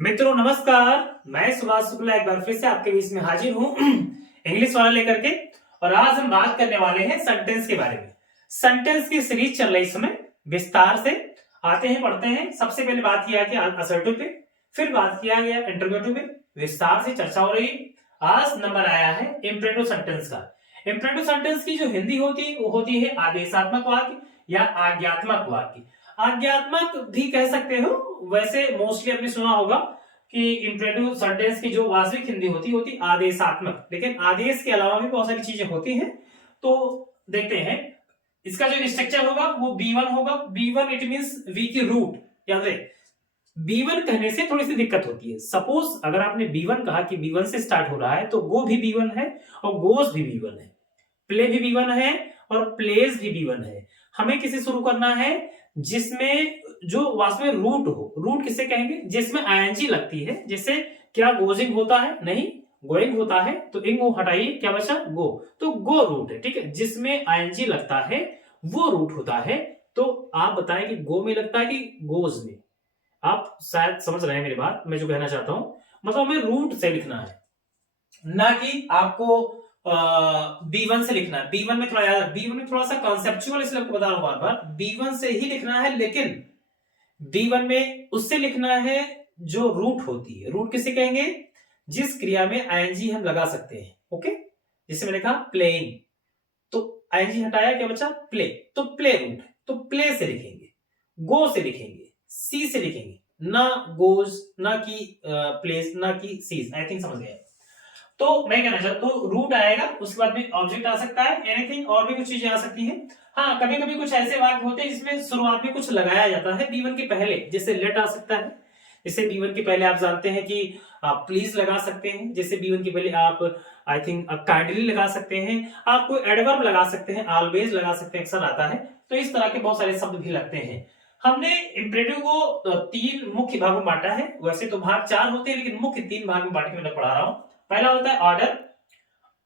मित्रों नमस्कार, मैं सुभाष शुक्ला एक बार फिर से आपके बीच में हाजिर हूं इंग्लिश वाला लेकर के। और आज हम बात करने वाले हैं सेंटेंस के बारे में। सेंटेंस की सीरीज चल रही इसमें विस्तार से आते हैं पढ़ते हैं। सबसे पहले बात किया गया असर्टिव पे, फिर बात किया गया इंटरोगेटिव पे, विस्तार से चर्चा हो रही। आज नंबर आया है इंपरेटिव सेंटेंस का। इंपरेटिव सेंटेंस की जो हिंदी होती है वो होती है आदेशात्मक वाक्य या आज्ञात्मक वाक्य। आज्ञात्मक भी कह सकते हो, वैसे मोस्टली आपने सुना होगा कि इंपरेटिव सेंटेंस की जो वास्तविक हिंदी होती आदेशात्मक, लेकिन आदेश के अलावा भी बहुत सारी चीजें होती हैं। तो देखते हैं इसका जो स्ट्रक्चर होगा वो B1 होगा। B1 इट मींस वी की रूट। याद रहे B1 कहने से थोड़ी सी दिक्कत होती है। सपोज अगर आपने B1 कहा कि B1 से स्टार्ट हो रहा है तो गो भी B1 है और गोस भी B1 है, प्ले भी B1 है और प्लेस भी B1 है। हमें किसे शुरू करना है जिसमें जो वास्तव में रूट हो। रूट किसे कहेंगे? जिसमें आईएनजी लगती है। जैसे क्या गोजिंग होता है? नहीं, गोइंग होता है तो इंग हटाइए, क्या बचा? गो। तो गो रूट है, ठीक है। जिसमें आईएनजी लगता है वो रूट होता है। तो आप बताएं कि गो में लगता है कि गोज में? आप शायद समझ रहे हैं मेरी बात, मैं जो कहना चाहता हूं। मतलब हमें रूट से लिखना है, ना कि आपको B1 से लिखना है। B1 में थोड़ा याद, B1 में थोड़ा सा कॉन्सेप्चुअल, इसलिए आपको बता रहा हूं बार बार। B1 से ही लिखना है, लेकिन B1 में उससे लिखना है जो रूट होती है। रूट किसे कहेंगे? जिस क्रिया में आईएनजी हम लगा सकते हैं। ओके, जैसे मैंने कहा प्लेइंग, तो आईएनजी हटाया, क्या बचा? प्ले। तो प्ले रूट है, तो प्ले से लिखेंगे। गो से लिखेंगे, सी से लिखेंगे, ना गोज, ना की प्लेस, ना की सीज। आई थिंक समझ गए। तो मैं कहना चाहता हूं रूट आएगा, उसके बाद में ऑब्जेक्ट आ सकता है, एनीथिंग, और भी कुछ चीजें आ सकती हैं। हाँ, कभी कभी कुछ ऐसे वाक्य होते हैं जिसमें शुरुआत में कुछ लगाया जाता है B1 के पहले, जैसे लेट आ सकता है। जैसे B1 के पहले आप जानते हैं कि आप प्लीज लगा सकते हैं। जैसे B1 के पहले आप आई थिंक काइंडली लगा सकते हैं। आप कोई एडवर्ब लगा सकते हैं, ऑलवेज लगा सकते हैं, अक्सर आता है। तो इस तरह के बहुत सारे शब्द भी लगते हैं। हमने इंपरेटिव को 3 मुख्य भागों में बांटा है। वैसे तो भाग 4 होते हैं, लेकिन मुख्य 3 भाग में बांट के मैं पढ़ा रहा हूं। पहला होता है ऑर्डर,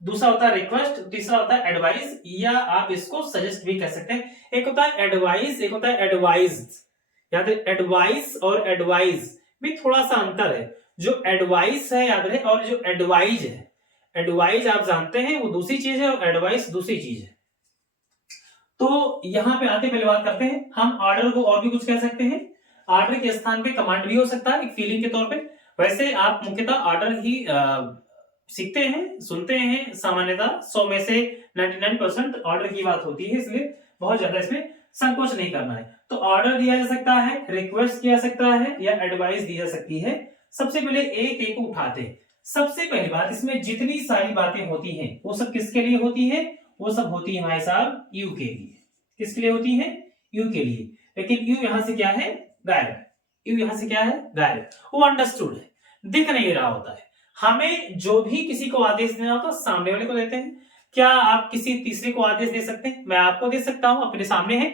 दूसरा होता है रिक्वेस्ट, तीसरा होता है एडवाइस, या आप इसको सजेस्ट भी कह सकते हैं। एक होता है एडवाइस, एक होता है एडवाइज्ड। याद है, एडवाइस और एडवाइज में थोड़ा सा अंतर है। जो एडवाइस है याद रहे, और जो एडवाइज है, एडवाइज आप जानते हैं वो दूसरी चीज है और एडवाइस दूसरी चीज है। तो यहां पे आते पहले बात करते हैं हम ऑर्डर को, और भी कुछ कह सकते हैं। ऑर्डर के स्थान पे कमांड भी हो सकता है, एक फीलिंग के तौर पे। वैसे आप मुख्यतः ऑर्डर ही सीखते हैं, सुनते हैं। सामान्यतः 100 में से 99% ऑर्डर की बात होती है, इसलिए बहुत ज्यादा इसमें संकोच नहीं करना है। तो ऑर्डर दिया जा सकता है, रिक्वेस्ट किया जा सकता है, या एडवाइस दी जा सकती है। सबसे पहले एक एक उठाते हैं। सबसे पहली बात, इसमें जितनी सारी बातें होती हैं वो सब किसके लिए होती है? वो सब होती है भाई साहब यू के लिए। किसके लिए होती है? यू के लिए। लेकिन यू यहां से क्या है? गायब। यू यहां से क्या है? गायब। वो अंडरस्टूड है, दिख नहीं रहा होता है। हमें जो भी किसी को आदेश देना होता है सामने वाले को देते हैं। क्या आप किसी तीसरे को आदेश दे सकते हैं? मैं आपको दे सकता हूं, अपने सामने है,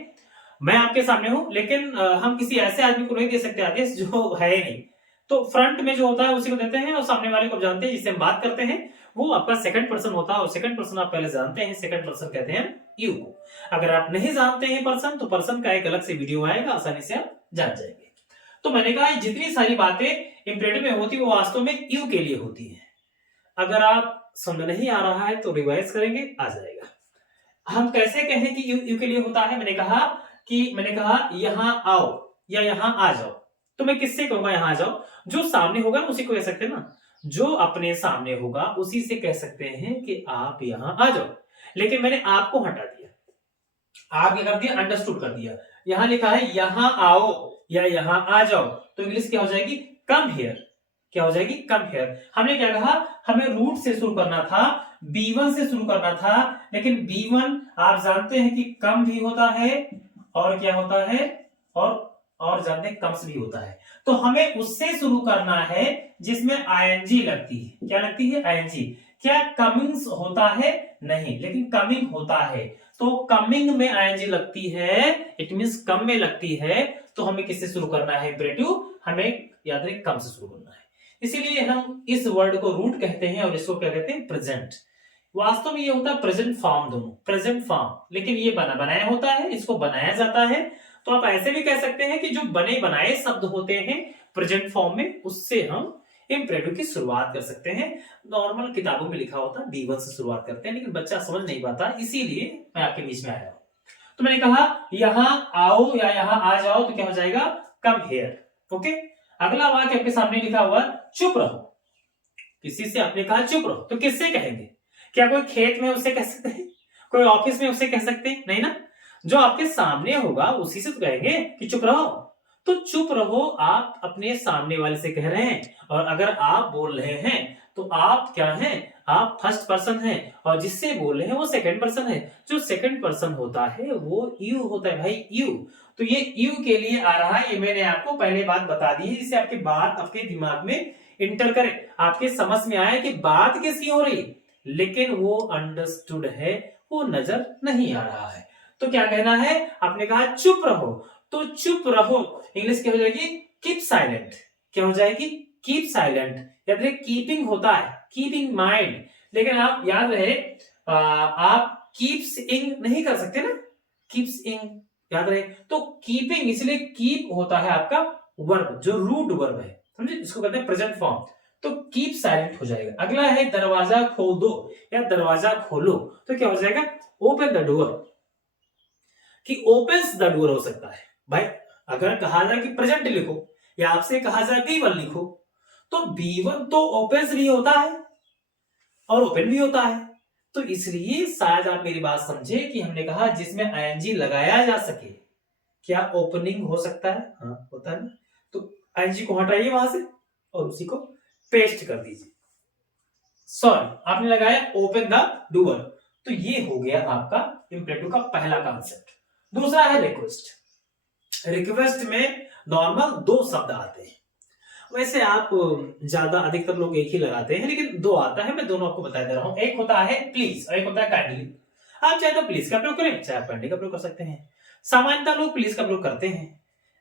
मैं आपके सामने हूं, लेकिन हम किसी ऐसे आदमी को नहीं दे सकते आदेश जो है नहीं। तो फ्रंट में जो होता है उसी को देते हैं, और सामने वाले को जानते हैं, जिससे हम बात करते हैं वो आपका सेकंड पर्सन होता है। और सेकंड पर्सन आप पहले जानते हैं, सेकंड पर्सन कहते हैं यू को। अगर आप नहीं जानते हैं पर्सन, तो पर्सन का एक अलग से वीडियो आएगा, आसानी से आप जान जाएंगे। तो मैंने कहा जितनी सारी बातें इंपरेटिव में होती है वो वास्तव में यू के लिए होती है। अगर आप समझ नहीं आ रहा है तो रिवाइज करेंगे, आ जाएगा। हम कैसे कहें कि यू के लिए होता है? मैंने कहा यहां आओ या यहां आ जाओ। तो मैं किससे कहूंगा यहां आ जाओ? जो सामने होगा उसी को कह सकते हैं ना। जो अपने सामने होगा उसी से कह सकते हैं कि आप यहां आ जाओ। लेकिन मैंने आपको हटा दिया, आप क्या कर दिया? अंडरस्टूड कर दिया। यहां लिखा है यहां आओ या यहां आ जाओ, तो इंग्लिश क्या हो जाएगी? Come here. क्या हो जाएगी? Come here. हमने क्या कहा? हमें रूट से शुरू करना था, B1 से शुरू करना था। लेकिन B1 आप जानते हैं कि कम भी होता है, और क्या होता है, और जानते हैं कम्स भी होता है। तो हमें उससे शुरू करना है जिसमें आईएनजी लगती है। क्या लगती है? आईएनजी। क्या कमिंग्स होता है? नहीं, लेकिन कमिंग होता है। तो कमिंग में आईएनजी लगती है, इट मींस कम में लगती है। तो हमें किससे शुरू करना है? इंपरेटिव। हमें याद रहे कम से शुरू करना है। इसीलिए हम इस वर्ड को रूट कहते हैं और इसको क्या कहते हैं? प्रेजेंट। वास्तव में ये होता है प्रेजेंट फॉर्म, दोनों प्रेजेंट फॉर्म, लेकिन ये बनाया होता है, इसको बनाया जाता है। तो आप ऐसे भी कह सकते हैं कि जो बने बनाए शब्द होते हैं प्रेजेंट फॉर्म में, उससे हम इम्परेटिव की शुरुआत कर सकते हैं। नॉर्मल किताबों में लिखा होता है B1 से शुरुआत करते हैं, लेकिन बच्चा समझ नहीं पाता, इसीलिए मैं आपके बीच में आया हूं। तो मैंने कहा यहां आओ या यहां आ जाओ तो क्या हो जाएगा, कम हियर। ओके, अगला वाक्य आपके सामने लिखा हुआ चुप रहो। किसी से आपने कहा चुप रहो, तो किससे कहेंगे? क्या कोई खेत में उससे कह सकते हैं, कोई ऑफिस में उससे कह सकते हैं? नहीं ना, जो आपके सामने होगा उसी से तो कहेंगे कि चुप रहो। तो चुप रहो आप अपने सामने वाले से कह रहे हैं, और अगर आप बोल रहे हैं तो आप क्या हैं, आप फर्स्ट पर्सन हैं, और जिससे बोल रहे हैं वो सेकंड पर्सन है। जो सेकंड पर्सन होता है वो यू होता है भाई, यू। तो ये यू के लिए आ रहा है, ये मैंने आपको पहले बात बता दी है, जिससे आपकी बात आपके दिमाग में इंटर करे, आपके समझ में आए कि बात किसकी हो रही, लेकिन वो अंडरस्टूड है, वो नजर नहीं आ रहा है। तो क्या कहना है, आपने कहा चुप रहो, तो चुप रहो इंग्लिश क्या हो जाएगी, कीप साइलेंट। क्या हो जाएगी, कीप साइलेंट। याद रहे कीपिंग होता है, कीपिंग माइंड, लेकिन आप याद रहे आप कीप्स इंग नहीं कर सकते ना, कीप्स इंग याद रहे। तो कीपिंग, इसलिए कीप होता है आपका वर्ब, जो रूट वर्ब है, समझे, इसको कहते हैं प्रेजेंट फॉर्म। तो कीप साइलेंट हो जाएगा। अगला है दरवाजा खोल दो या दरवाजा खोलो, तो क्या हो जाएगा, ओपन द डोर, कि ओपन्स द डोर हो सकता है भाई। अगर कहा जाए कि प्रेजेंट लिखो या आपसे कहा जाए B1 लिखो, तो B1 तो ओपन्स भी होता है और ओपन भी होता है। तो इसलिए शायद आप मेरी बात समझे कि हमने कहा जिसमें ING लगाया जा सके, क्या ओपनिंग हो सकता है, हाँ होता है ना। तो ING को हटाइए वहां से और उसी को पेस्ट कर दीजिए। सॉरी, आपने लगाया ओपन द डोर, तो ये हो गया आपका इम्परेटिव का पहला कॉन्सेप्ट। दूसरा है रिक्वेस्ट। रिक्वेस्ट में नॉर्मल दो शब्द आते हैं, वैसे आप ज्यादा अधिकतर लोग एक ही लगाते हैं, लेकिन दो आता है, मैं दोनों आपको बता दे रहा हूं। एक होता है प्लीज और एक होता है काइंडली। आप चाहे तो प्लीज का प्रयोग करें, चाहे आप काइंडली का प्रयोग कर सकते हैं। सामान्यतः लोग प्लीज का प्रयोग करते हैं।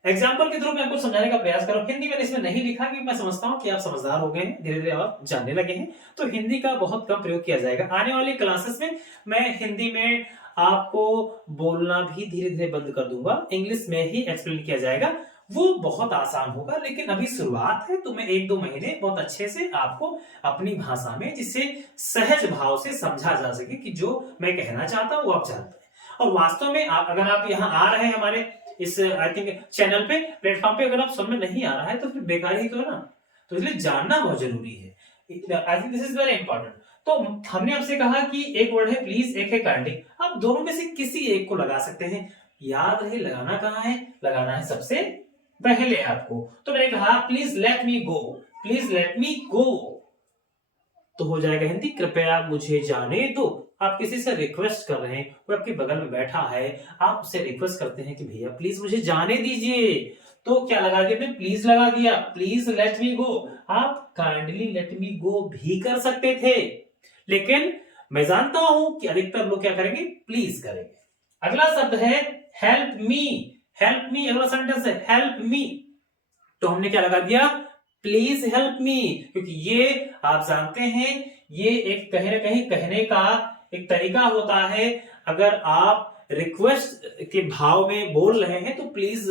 एग्जाम्पल के थ्रू मैं आपको समझाने का प्रयास करूं। हिंदी में इसमें नहीं लिखा, कि मैं समझता हूं कि आप समझदार हो गए हैं, धीरे धीरे आप जानने लगे हैं, तो हिंदी का बहुत कम प्रयोग किया जाएगा। आने वाली क्लासेस में मैं हिंदी में आपको बोलना भी धीरे धीरे बंद कर दूंगा, इंग्लिश में ही एक्सप्लेन किया जाएगा, वो बहुत आसान होगा। लेकिन अभी शुरुआत है, तो मैं 1-2 महीने बहुत अच्छे से आपको अपनी भाषा में, जिससे सहज भाव से समझा जा सके कि जो मैं कहना चाहता हूं वो आप जानते हैं। और वास्तव में अगर आप यहाँ आ रहे हैं हमारे इस आई थिंक चैनल पे, प्लेटफॉर्म पे, अगर आप समझ में नहीं आ रहा है तो फिर बेकार ही तो है ना। तो इसलिए जानना बहुत जरूरी है। I think this is very important. तो हमने आपसे कहा कि एक वर्ड है प्लीज, एक है काइंडली। आप दोनों में से किसी एक को लगा सकते हैं। याद रहे लगाना कहाँ है, लगाना है सबसे पहले आपको। तो मैंने कहा please let me go, please let me go, तो हो जाएगा हिंदी कृपया मुझे जाने दो। आप किसी से रिक्वेस्ट कर रहे हैं, वो आपके बगल में बैठा है, आप उससे रिक्वेस्ट करते हैं कि भैया प्लीज मुझे जाने दीजिए, तो क्या लगा दिया, प्लीज लगा दिया, प्लीज लेट मी गो। आप काइंडली लेट मी गो भी कर सकते थे, लेकिन मैं जानता हूं कि अधिकतर लोग क्या करेंगे, प्लीज करेंगे। अगला शब्द है हेल्प मी। हेल्प मी अगला सेंटेंस है, हेल्प मी, तो हमने क्या लगा दिया, प्लीज हेल्प मी, क्योंकि ये आप जानते हैं ये एक कहीं ना कहीं कहने का एक तरीका होता है। अगर आप रिक्वेस्ट के भाव में बोल रहे हैं तो प्लीज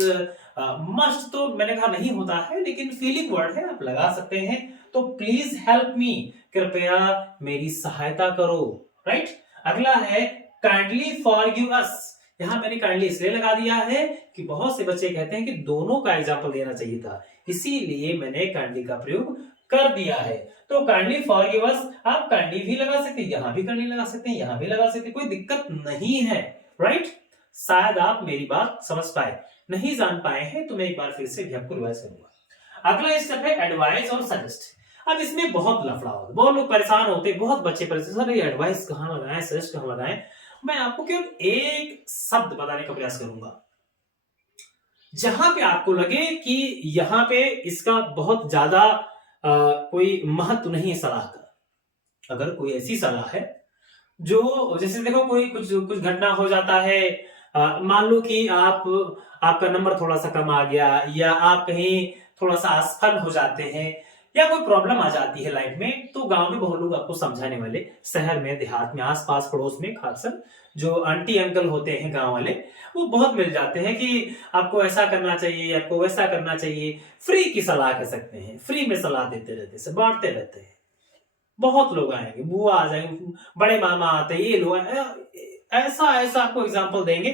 मस्ट तो मैंने कहा नहीं होता है, लेकिन फीलिंग वर्ड है, आप लगा सकते हैं। तो प्लीज हेल्प मी, कृपया मेरी सहायता करो, राइट। अगला है काइंडली फॉरगिव अस। यहां मैंने काइंडली इसलिए लगा दिया है कि बहुत से बच्चे कहते हैं कि दोनों का एग्जाम्पल देना चाहिए था, इसीलिए मैंने काइंडली का प्रयोग कर दिया है। तो काइंडली फॉरगिव अस आप काइंडली भी लगा सकते हैं, यहां भी काइंडली लगा सकते हैं, यहां भी लगा सकते हैं, कोई दिक्कत नहीं है, राइट। शायद आप मेरी बात समझ पाए, नहीं जान पाए हैं तो मैं एक बार फिर से भी आपको रिवाइज करूंगा। अगला स्टेप है एडवाइस और सजेस्ट। अब इसमें बहुत लफड़ा होता है, बहुत लोग परेशान होते हैं, बहुत बच्चे परेशान, सर ये एडवाइस कहां लगाएं, सजेस्ट कहां लगाएं। मैं आपको केवल एक शब्द बताने का प्रयास करूंगा, जहां पे आपको लगे कि यहां पे इसका बहुत ज्यादा कोई महत्व नहीं है सलाह का। अगर कोई ऐसी सलाह है जो, जैसे देखो कोई कुछ घटना हो जाता है, मान लो कि आपका नंबर थोड़ा सा कम आ गया, या आप कहीं थोड़ा सा असफल हो जाते हैं, या कोई प्रॉब्लम आ जाती है लाइफ में, तो गांव में बहुत लोग आपको समझाने वाले, शहर में, देहात में, आसपास पड़ोस में खासकर जो आंटी अंकल होते हैं गांव वाले, वो बहुत मिल जाते हैं कि आपको ऐसा करना चाहिए, आपको वैसा करना चाहिए। फ्री की सलाह कह सकते हैं, फ्री में सलाह देते रहते हैं, बांटते रहते हैं। बहुत लोग आएंगे, बुआ आ जाएंगे, बड़े मामा आते हैं, ये लोग ऐसा ऐसा आपको एग्जाम्पल देंगे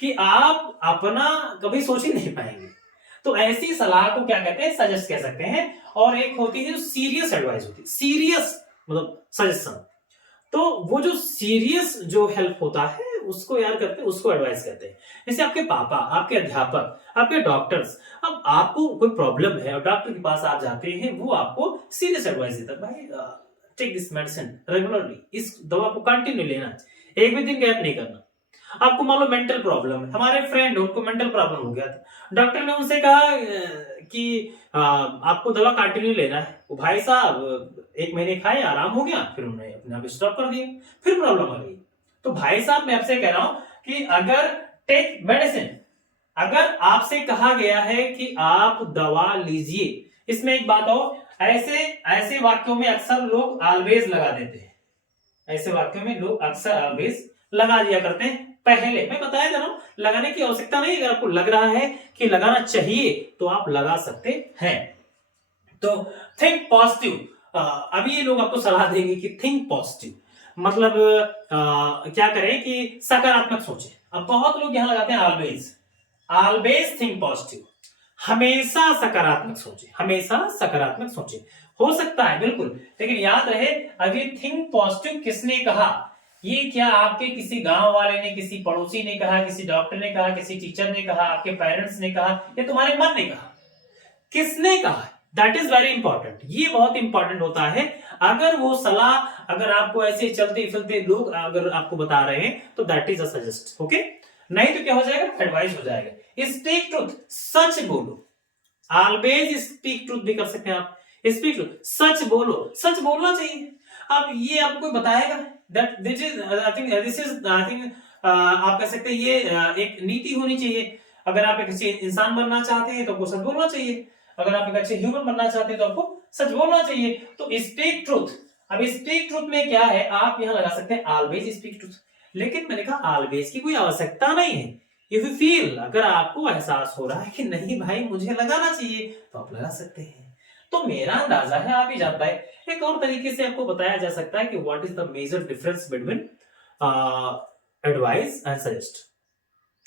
कि आप अपना कभी सोच ही नहीं पाएंगे। तो ऐसी सलाह को क्या कहते हैं, सजेस्ट कह सकते हैं। और एक होती है जो सीरियस एडवाइस होती है, सीरियस मतलब सजेशन। तो वो जो सीरियस जो हेल्प होता है उसको यार करते हैं, उसको एडवाइस कहते हैं। जैसे आपके पापा, आपके अध्यापक, आपके डॉक्टर्स, अब आपको कोई प्रॉब्लम है और डॉक्टर के पास आप जाते हैं, वो आपको सीरियस एडवाइस देता है, भाई टेक दिस मेडिसिन रेगुलरली, इस दवा को कंटिन्यू लेना, एक भी दिन गैप नहीं करना। आपको मान लो मेंटल प्रॉब्लम है, हमारे फ्रेंड उनको मेंटल प्रॉब्लम हो गया था, डॉक्टर ने उनसे कहा कि आपको दवा कंटिन्यू लेना है। वो भाई साहब 1 महीने खाए, आराम हो गया, फिर उन्होंने अपने आप स्टॉप कर दिया, फिर प्रॉब्लम आ गई। तो भाई साहब मैं आपसे कह रहा हूं कि अगर टेक मेडिसिन, अगर आपसे कहा गया है कि आप दवा लीजिए, इसमें एक बात हो, ऐसे ऐसे वाक्यों में अक्सर लोग ऑलवेज लगा देते हैं, ऐसे वाक्यों में लोग अक्सर ऑलवेज लगा दिया करते हैं। पहले मैं बताया जा रहा हूं, लगाने की आवश्यकता नहीं, अगर आपको लग रहा है कि लगाना चाहिए तो आप लगा सकते हैं। तो थिंक पॉजिटिव, अभी ये लोग आपको सलाह देंगे कि थिंक पॉजिटिव मतलब क्या करें कि सकारात्मक सोचें। अब बहुत लोग यहां लगाते हैं ऑलवेज, ऑलवेज थिंक पॉजिटिव, हमेशा सकारात्मक सोचें, हमेशा सकारात्मक सोचें। हो सकता है बिल्कुल, लेकिन याद रहे अभी थिंक पॉजिटिव किसने कहा, ये क्या आपके किसी गांव वाले ने, किसी पड़ोसी ने कहा, किसी डॉक्टर ने कहा, किसी टीचर ने कहा, आपके पेरेंट्स ने कहा, या तुम्हारे मन ने कहा, किसने कहा, दैट इज वेरी इंपॉर्टेंट। ये बहुत इंपॉर्टेंट होता है। अगर वो सलाह, अगर आपको ऐसे चलते फिरते लोग अगर आपको बता रहे हैं तो that is a suggest, okay. नहीं तो क्या हो जाएगा, एडवाइस हो जाएगा। स्पीक ट्रूथ, सच बोलो, ऑलवेज स्पीक ट्रूथ भी कर सकते हैं आप, स्पीक ट्रूथ, सच बोलो, सच बोलना चाहिए। अब ये आपको बताएगा that this is I think this is I think आप कह सकते हैं ये एक नीति होनी चाहिए। अगर आप एक अच्छे इंसान बनना चाहते हैं तो आपको सच बोलना चाहिए, अगर आप एक अच्छे ह्यूमन बनना चाहते हैं तो आपको सच बोलना चाहिए। तो स्पीक ट्रूथ, अब स्पीक ट्रूथ में क्या है, आप यहां लगा सकते हैं ऑलवेज स्पीक ट्रूथ, लेकिन मैंने कहा ऑलवेज की कोई आवश्यकता नहीं है। इफ यू फील, अगर आपको एहसास हो रहा है कि नहीं भाई मुझे लगाना चाहिए, तो आप लगा सकते हैं। तो मेरा अंदाजा है आप ही जानता है। एक और तरीके से आपको बताया जा सकता है कि what is the major difference between advice and suggest.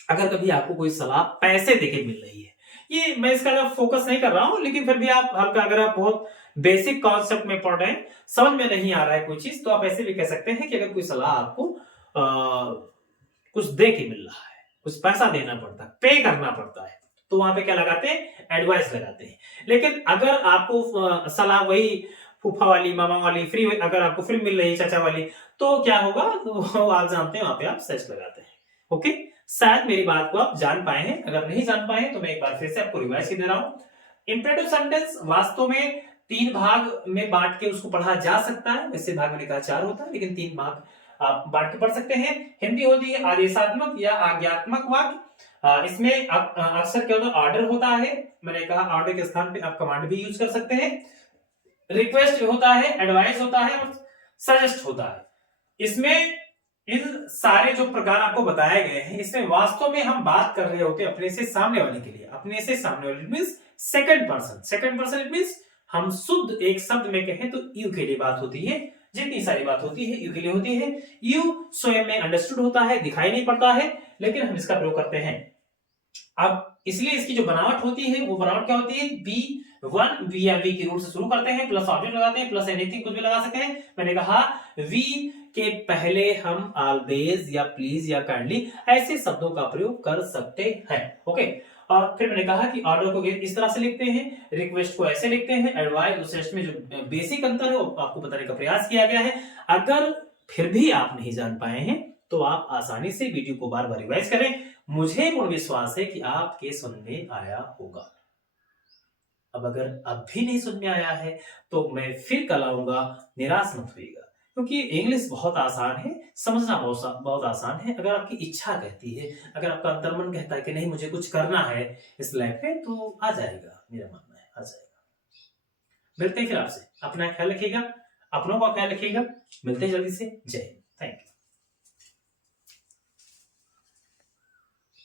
अगर कभी आपको कोई सलाह पैसे देके मिल रही है, ये मैं इसका फोकस नहीं कर रहा हूं, लेकिन फिर भी आप हल्का, अगर आप बहुत बेसिक कॉन्सेप्ट में पढ़ रहे हैं, समझ में नहीं आ रहा है कोई चीज, तो आप ऐसे भी कह सकते हैं कि अगर कोई सलाह आपको कुछ दे के मिल रहा है, कुछ पैसा देना पड़ता है, पे करना पड़ता है, तो वहां पे क्या लगाते हैं, एडवाइस लगाते हैं। लेकिन अगर आपको सलाह वही फूफा वाली, मामा वाली फ्री, अगर आपको फ्री मिल रही है, चाचा वाली, तो क्या होगा, तो आप जानते हैं वहां पे आप सच लगाते हैं, ओके। शायद मेरी बात को आप जान पाए हैं, अगर नहीं जान पाए हैं तो मैं एक बार फिर से आपको रिवाइज दे रहा हूं। इंपरेटिव सेंटेंस वास्तव में 3 भाग में बांट के उसको पढ़ा जा सकता है, वैसे भाग मैंने कहा 4 होता है, लेकिन 3 भाग आप बांट के पढ़ सकते हैं। हिंदी होती है आदेशात्मक या आज्ञात्मक वाक्य, इसमें अक्सर क्या होता है, ऑर्डर होता है, मैंने कहा ऑर्डर के स्थान पे आप कमांड भी यूज कर सकते हैं। रिक्वेस्ट होता है, एडवाइस होता है और सजेस्ट होता है। इसमें इन सारे जो प्रकार आपको बताए गए हैं, इसमें वास्तव में हम बात कर रहे होते हैं अपने से सामने वाले के लिए, अपने से सामने वाले means second person. Second person it means हम शुद्ध एक शब्द में कहें तो यू के लिए बात होती है, जितनी सारी बात होती है यू के लिए होती है। यू स्वयं में अंडरस्टूड होता है, दिखाई नहीं पड़ता है, लेकिन हम इसका प्रयोग करते हैं। अब इसलिए इसकी जो बनावट होती है वो बनावट क्या होती है, बी वन, वी या वी की रूट से शुरू करते हैं, प्लस ऑब्जेक्ट लगाते हैं, प्लस एनीथिंग कुछ भी लगा सकते हैं। मैंने कहा वी के पहले हम ऑलवेज या प्लीज या काइंडली ऐसे शब्दों का प्रयोग कर सकते हैं, ओके। और फिर मैंने कहा कि ऑर्डर को इस तरह से लिखते हैं, रिक्वेस्ट को ऐसे लिखते हैं, एडवाइस और सजेस्ट में जो बेसिक अंतर है वो आपको बताने का प्रयास किया गया है। अगर फिर भी आप नहीं जान पाए हैं तो आप आसानी से वीडियो को बार बार रिवाइज करें, मुझे पूर्ण विश्वास है कि आपके समझ में आया होगा। अब अगर अब भी नहीं समझ में आया है तो मैं फिर कल आऊंगा, निराश मत होइएगा, क्योंकि इंग्लिश बहुत आसान है, समझना बहुत आसान है। अगर आपकी इच्छा कहती है, अगर आपका अंतर्मन कहता है कि नहीं मुझे कुछ करना है इस लाइफ में, तो आ जाएगा, मेरा मानना है आ जाएगा। मिलते हैं फिर आपसे, अपना ख्याल रखिएगा, अपनों का ख्याल रखिएगा, मिलते हैं जल्दी से। जय हिंद, थैंक यू।